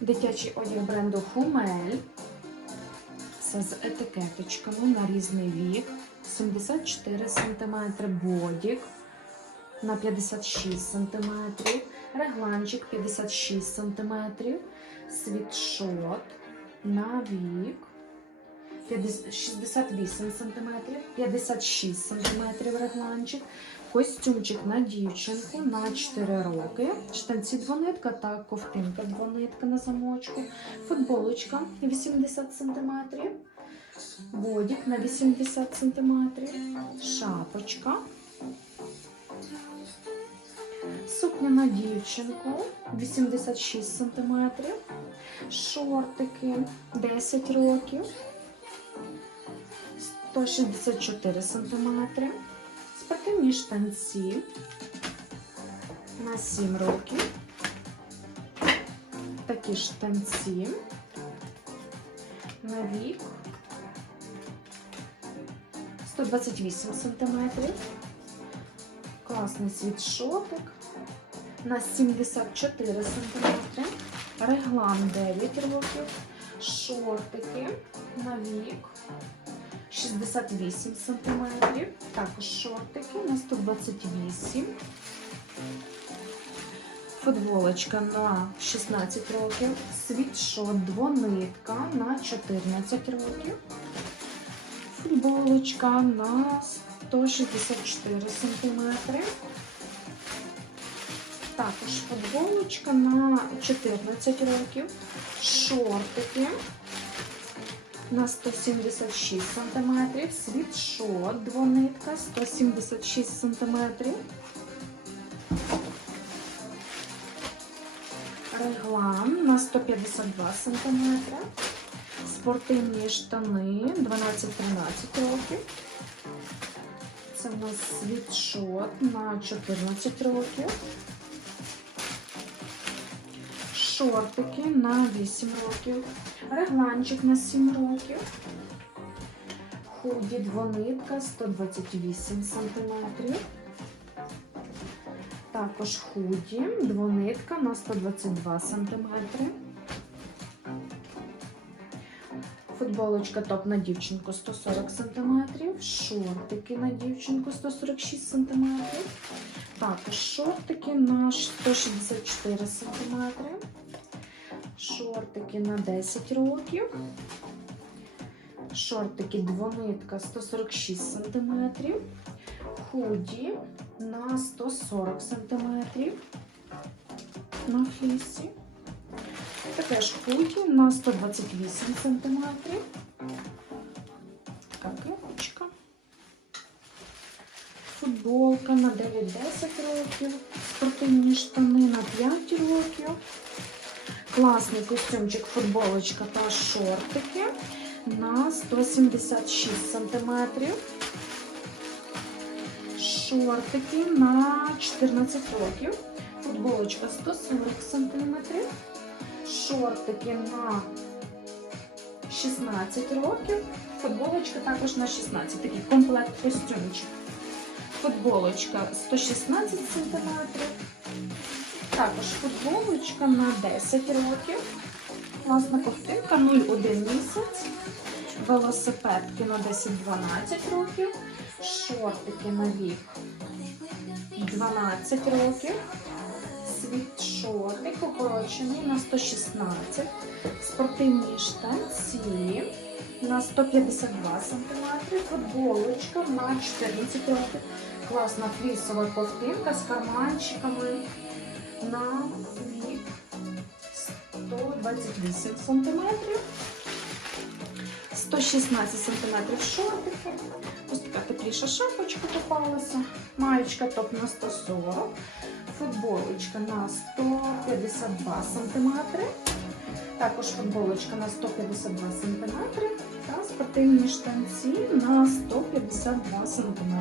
Дитячий одяг бренду Хумель. Це з етикеточками на різний вік. 74 см бодік на 56 см, регланчик 56 см, світшот на вік 50 68 см, 56 см регланчик, костюмчик на дівчинку на 4 роки, штанці двонитка та ковтинка двонитка на замочку, футболочка 80 см, бодік на 80 см, шапочка. Сукня на дівчинку 86 см, шортики 10 років, 164 см, спортивні штанці на 7 років, такі штанці. На вік 128 см, класний світшотик на 74 см, реглан 9 років, шортики на вік. 68 см, також шортики на 128 Футболочка на 16 років, світшот двонитка на 14 років, футболочка на 164 см, також футболочка на 14 років, шортики на 176 см, світшот двонитка. 176 см, реглан. На 152 см, спортивні штани. 12-13 років. Це у нас світшот на 14 років. Шортики на 8 років. Регланчик на 7 років. Худі двонитка 128 см. Також худі двонитка на 122 см. Футболочка топ на дівчинку 140 см, шортики на дівчинку 146 см, також шортики на 164 см, шортики на 10 років, шортики двонитка 146 см, худі на 140 см на флісі. Таке ж худі на 128 см. Така кепочка. Футболка на 9-10 років. Спортивні штани на 5 років. Класний костюмчик, футболочка та шортики на 176 см. Шортики на 14 років. Футболочка 140 см шортики на 16 років. Футболочка також на 16, такий комплект костюмчик. Футболочка 116 см. Також футболочка на 10 років. Класна ковтинка 0,1 місяць. Велосипедки на 10-12 років. Шортики на вік 12 років світшотик укорочений на 116, спортивні штанці на 152 см, футболочка на 14 років, класна флісова ковтинка з карманчиками на вік 128 см, 116 см шортики. Ось така тепліша шапочка попалася, маєчка топ на 140 футболочка на 152 см, також футболочка на 152 см та спортивні штанці на 152 см.